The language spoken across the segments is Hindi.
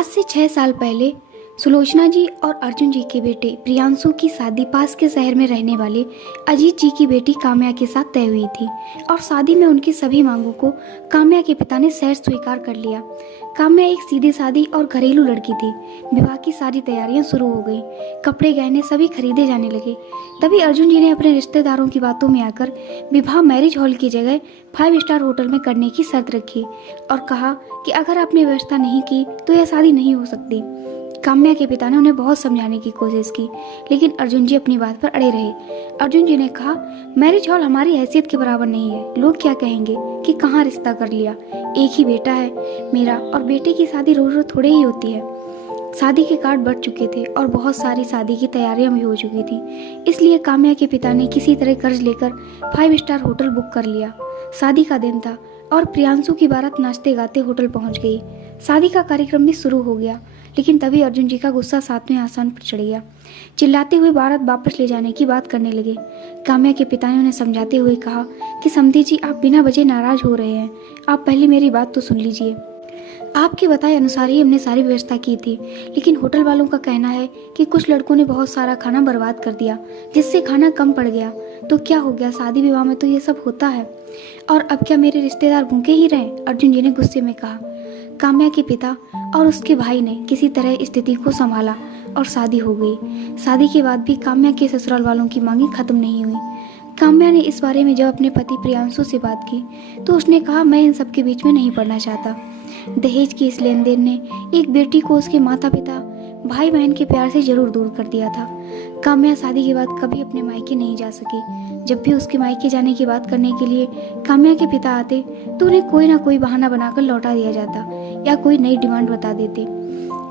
आज से 6 साल पहले सुलोचना जी और अर्जुन जी के बेटे प्रियांशु की शादी पास के शहर में रहने वाले अजीत जी की बेटी काम्या के साथ तय हुई थी और शादी में उनकी सभी मांगों को काम्या के पिता ने सहज स्वीकार कर लिया। काम्या एक सीधी सादी और घरेलू लड़की थी। विवाह की सारी तैयारियां शुरू हो गई, कपड़े गहने सभी खरीदे जाने लगे। तभी अर्जुन जी ने अपने रिश्तेदारों की बातों में आकर विवाह मैरिज हॉल की जगह 5 स्टार होटल में करने की शर्त रखी और कहा कि अगर आपने व्यवस्था नहीं की तो यह शादी नहीं हो सकती। काम्या के पिता ने उन्हें बहुत समझाने की कोशिश की, लेकिन अर्जुन जी अपनी बात पर अड़े रहे। अर्जुन जी ने कहा, मैरिज हॉल हमारी हैसियत के बराबर नहीं है। लोग क्या कहेंगे कि कहाँ रिश्ता कर लिया। एक ही बेटा है मेरा और बेटे की शादी रोज रोज थोड़े ही होती है। शादी के कार्ड बढ़ चुके थे और बहुत सारी शादी की तैयारियां भी हो चुकी थी। इसलिए काम्या के पिता ने किसी तरह कर्ज लेकर 5 स्टार होटल बुक कर लिया। शादी का दिन था और प्रियांशु की बारात नाचते गाते होटल पहुंच गई। शादी का कार्यक्रम भी शुरू हो गया, लेकिन तभी अर्जुन जी का गुस्सा 7वें आसान पर चढ़ गया। चिल्लाते हुए बारात वापस ले जाने की बात करने लगे। काम्या के पिता ने उन्हें समझाते हुए कहा कि समधी जी, आप बिना वजह नाराज हो रहे हैं। आप पहले मेरी बात तो सुन लीजिए। आपके बताए अनुसार ही हमने सारी व्यवस्था की थी, लेकिन होटल वालों का कहना है कि कुछ लड़कों ने बहुत सारा खाना बर्बाद कर दिया, जिससे खाना कम पड़ गया। तो क्या हो गया, शादी विवाह में तो ये सब होता है। और अब क्या मेरे रिश्तेदार भूखे ही रहे? अर्जुन जी ने गुस्से में कहा। काम्या के पिता और उसके भाई ने किसी तरह स्थिति को संभाला और शादी हो गई। शादी के बाद भी काम्या के ससुराल वालों की मांगे खत्म नहीं हुई। काम्या ने इस बारे में जब अपने पति प्रियांशु से बात की तो उसने कहा, मैं इन सब के बीच में नहीं पड़ना चाहता। दहेज की इस लेन देन ने एक बेटी को उसके माता पिता भाई बहन के प्यार से जरूर दूर कर दिया था। काम्या शादी के बाद कभी अपने मायके नहीं जा सकी। जब भी उसके मायके जाने की बात करने के लिए काम्या के पिता आते तो उन्हें कोई ना कोई बहाना बनाकर लौटा दिया जाता या कोई नई डिमांड बता देते।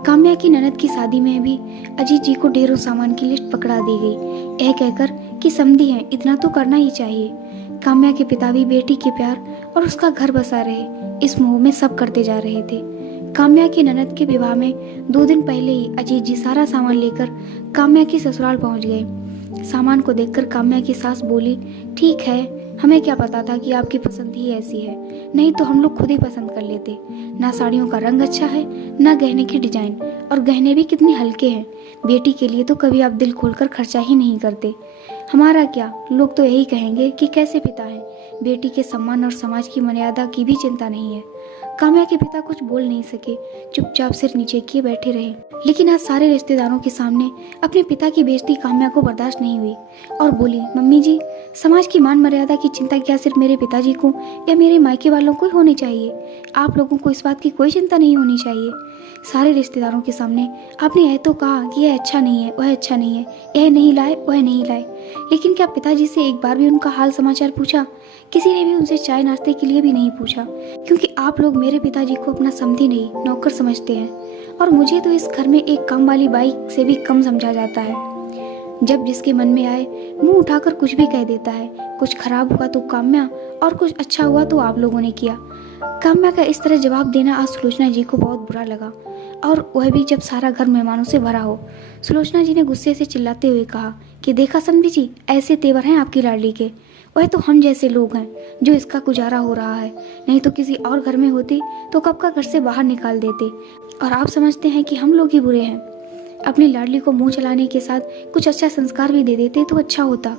काम्या की ननद की शादी में भी अजीत जी को ढेरों सामान की लिस्ट पकड़ा दी गई, यह कहकर कि समधी हैं, इतना तो करना ही चाहिए। काम्या के पिता भी बेटी के प्यार और उसका घर बसा रहे, इस मोह में सब करते जा रहे थे। काम्या की ननद के विवाह में 2 दिन पहले ही अजीत जी सारा सामान लेकर काम्या के ससुराल पहुंच गए। सामान को देखकर काम्या की सास बोली, ठीक है, हमें क्या पता था कि आपकी पसंद ही ऐसी है, नहीं तो हम लोग खुद ही पसंद कर लेते। ना साड़ियों का रंग अच्छा है, ना गहने की डिजाइन, और गहने भी कितने हल्के हैं। बेटी के लिए तो कभी आप दिल खोलकर खर्चा ही नहीं करते। हमारा क्या, लोग तो यही कहेंगे कि कैसे पिता हैं। बेटी के सम्मान और समाज की मर्यादा की भी चिंता नहीं है। काम्या के पिता कुछ बोल नहीं सके, चुपचाप सिर नीचे किए बैठे रहे। लेकिन आज सारे रिश्तेदारों के सामने अपने पिता की बेइज्जती काम्या को बर्दाश्त नहीं हुई और बोली, मम्मी जी, समाज की मान मर्यादा की चिंता क्या सिर्फ मेरे पिताजी को या मेरे मायके वालों को ही होनी चाहिए? आप लोगों को इस बात की कोई चिंता नहीं होनी चाहिए। सारे रिश्तेदारों के सामने आपने यह तो कहा कि यह अच्छा नहीं है, वह अच्छा नहीं है, यह नहीं लाए, वह नहीं लाए, लेकिन क्या पिताजी से एक बार भी उनका हाल समाचार पूछा? किसी ने भी उनसे चाय नाश्ते के लिए भी नहीं पूछा, क्योंकि आप लोग मेरे पिताजी को अपना समधी नहीं, नौकर समझते हैं। और मुझे तो इस घर में एक काम वाली बाई से भी कम समझा जाता है। जब जिसके मन में आए मुंह उठाकर कुछ भी कह देता है। कुछ खराब हुआ तो काम्या और कुछ अच्छा हुआ तो आप लोगों ने किया। काम्या का इस तरह जवाब देना आज सुलोचना जी को बहुत बुरा लगा, और वह भी जब सारा घर मेहमानों से भरा हो। सुलोचना जी ने गुस्से से चिल्लाते हुए कहा कि देखा समधी जी, ऐसे तेवर हैं आपकी लाडली के। वह तो हम जैसे लोग हैं जो इसका गुजारा हो रहा है, नहीं तो किसी और घर में होती तो कब का घर से बाहर निकाल देते, और आप समझते हैं कि हम लोग ही बुरे हैं। अपनी लाडली को मुंह चलाने के साथ कुछ अच्छा संस्कार भी दे देते तो अच्छा होता।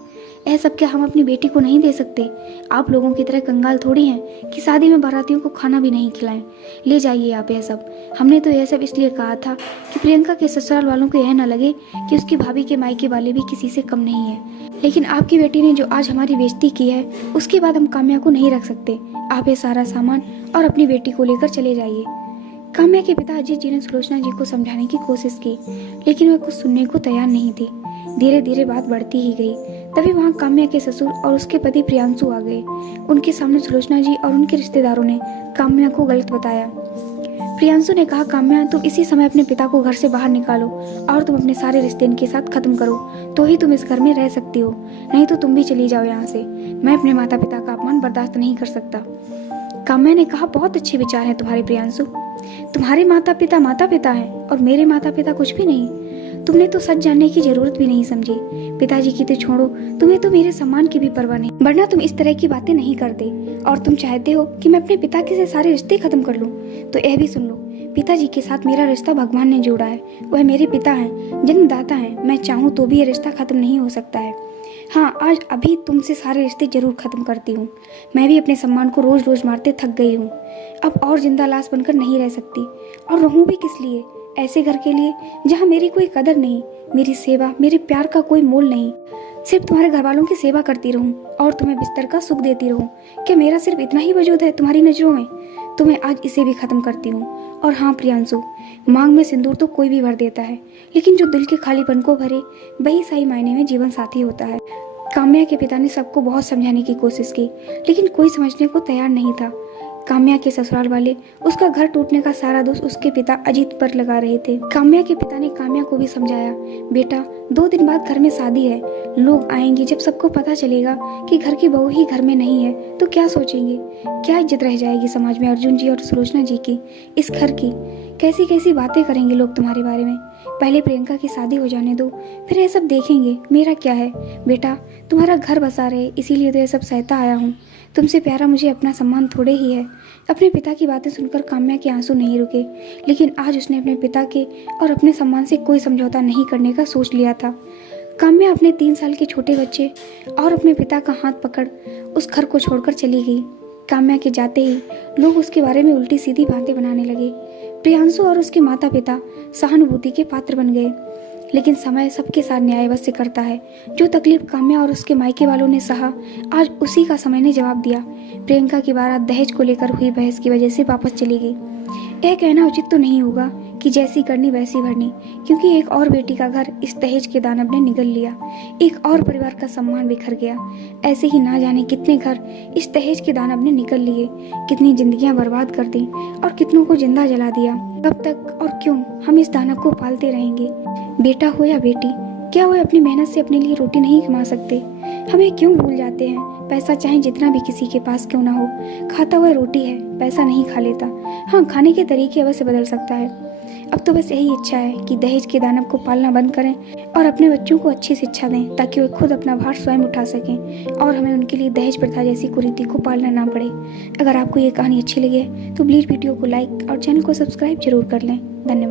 यह सब क्या हम अपनी बेटी को नहीं दे सकते? आप लोगों की तरह कंगाल थोड़ी हैं कि शादी में बारातियों को खाना भी नहीं खिलाएं। ले जाइए आप यह सब। हमने तो यह सब इसलिए कहा था कि प्रियंका के ससुराल वालों को यह न लगे कि उसकी भाभी के मायके वाले भी किसी से कम नहीं है। लेकिन आपकी बेटी ने जो आज हमारी बेइज्जती की है, उसके बाद हम काम्या को नहीं रख सकते। आप ये सारा सामान और अपनी बेटी को लेकर चले जाइए। काम्या के पिता अजीत जी ने सुलोचना जी को समझाने की कोशिश की, लेकिन वह कुछ सुनने को तैयार नहीं थी। धीरे धीरे बात बढ़ती ही गई। तभी वहाँ काम्या के ससुर और उसके पति प्रियांशु आ गए। उनके सामने सुलोचना जी और उनके रिश्तेदारों ने काम्या को गलत बताया। प्रियांशु ने कहा, काम्या, तुम इसी समय अपने पिता को घर से बाहर निकालो और तुम अपने सारे रिश्ते इनके साथ खत्म करो, तो ही तुम इस घर में रह सकती हो, नहीं तो तुम भी चली जाओ यहाँ से। मैं अपने माता पिता का अपमान बर्दाश्त नहीं कर सकता। काम्या ने कहा, बहुत अच्छे विचार हैं तुम्हारे प्रियांशु। तुम्हारे माता पिता हैं और मेरे माता पिता कुछ भी नहीं। तुमने तो सच जानने की जरूरत भी नहीं समझी। पिताजी की तो छोड़ो, तुम्हें तो मेरे सम्मान की भी परवाह नहीं, वरना तुम इस तरह की बातें नहीं करते। और तुम चाहते हो कि मैं अपने पिता के से सारे रिश्ते खत्म कर लूं, तो यह भी सुन लो, पिताजी के साथ मेरा रिश्ता भगवान ने जोड़ा है। वह मेरे पिता हैं, जन्मदाता हैं। मैं चाहूँ तो भी ये रिश्ता खत्म नहीं हो सकता है। हाँ, आज अभी तुमसे सारे रिश्ते जरूर खत्म करती हूँ। मैं भी अपने सम्मान को रोज रोज मारते थक गई हूँ। अब और जिंदा लाश बनकर नहीं रह सकती। और रहूँ भी किस लिए? ऐसे घर के लिए जहाँ मेरी कोई कदर नहीं, मेरी सेवा, मेरे प्यार का कोई मोल नहीं। सिर्फ तुम्हारे घर वालों की सेवा करती रहूं और तुम्हें बिस्तर का सुख देती रहूं। क्या मेरा सिर्फ इतना ही वजूद है तुम्हारी नजरों में? तुम्हें आज इसे भी खत्म करती हूँ। और हाँ प्रियांशु, मांग में सिंदूर तो कोई भी भर देता है, लेकिन जो दिल के खालीपन को भरे वही सही मायने में जीवन साथी होता है। काम्या के पिता ने सबको बहुत समझाने की कोशिश की, लेकिन कोई समझने को तैयार नहीं था। काम्या के ससुराल वाले उसका घर टूटने का सारा दोष उसके पिता अजीत पर लगा रहे थे। काम्या के पिता ने काम्या को भी समझाया, बेटा 2 दिन बाद घर में शादी है, लोग आएंगे। जब सबको पता चलेगा कि घर की बहू ही घर में नहीं है तो क्या सोचेंगे? क्या इज्जत रह जाएगी समाज में अर्जुन जी और सुलोचना जी की, इस घर की? कैसी कैसी बातें करेंगे लोग तुम्हारे बारे में। पहले प्रियंका की शादी हो जाने दो, फिर ये सब देखेंगे। मेरा क्या है बेटा, तुम्हारा घर बसा रहे इसीलिए तो ये सब सहता आया हूँ। तुमसे प्यारा मुझे अपना सम्मान थोड़े ही है। अपने पिता की बातें सुनकर काम्या के आंसू नहीं रुके, लेकिन आज उसने अपने पिता के और अपने सम्मान से कोई समझौता नहीं करने का सोच लिया था। काम्या अपने 3 साल के छोटे बच्चे और अपने पिता का हाथ पकड़ उस घर को छोड़कर चली गई। काम्या के जाते ही लोग उसके बारे में उल्टी सीधी बातें बनाने लगे। प्रियांशु और उसके माता पिता सहानुभूति के पात्र बन गए, लेकिन समय सबके साथ न्याय अवश्य करता है। जो तकलीफ काम्या और उसके मायके वालों ने सहा, आज उसी का समय ने जवाब दिया। प्रियंका की बारात दहेज को लेकर हुई बहस की वजह से वापस चली गई। यह कहना उचित तो नहीं होगा कि जैसी करनी वैसी भरनी, क्योंकि एक और बेटी का घर इस दहेज के दानव ने निगल लिया। एक और परिवार का सम्मान बिखर गया। ऐसे ही ना जाने कितने घर इस दहेज के दानव ने निगल लिए, कितनी जिंदगियां बर्बाद कर दी और कितनों को जिंदा जला दिया। कब तक और क्यों हम इस दानव को पालते रहेंगे? बेटा हो या बेटी, क्या वो अपनी मेहनत से अपने लिए रोटी नहीं कमा सकते? हमें क्यों भूल जाते हैं? पैसा चाहे जितना भी किसी के पास क्यों ना हो, खाता हुआ रोटी है, पैसा नहीं खा लेता। हाँ, खाने के तरीके अवश्य बदल सकता है। अब तो बस यही इच्छा है कि दहेज के दानव को पालना बंद करें और अपने बच्चों को अच्छी शिक्षा दें, ताकि वे खुद अपना भार स्वयं उठा सकें और हमें उनके लिए दहेज प्रथा जैसी कुरीति को पालना ना पड़े। अगर आपको ये कहानी अच्छी लगी है तो प्लीज़ वीडियो को लाइक और चैनल को सब्सक्राइब जरूर कर लें। धन्यवाद।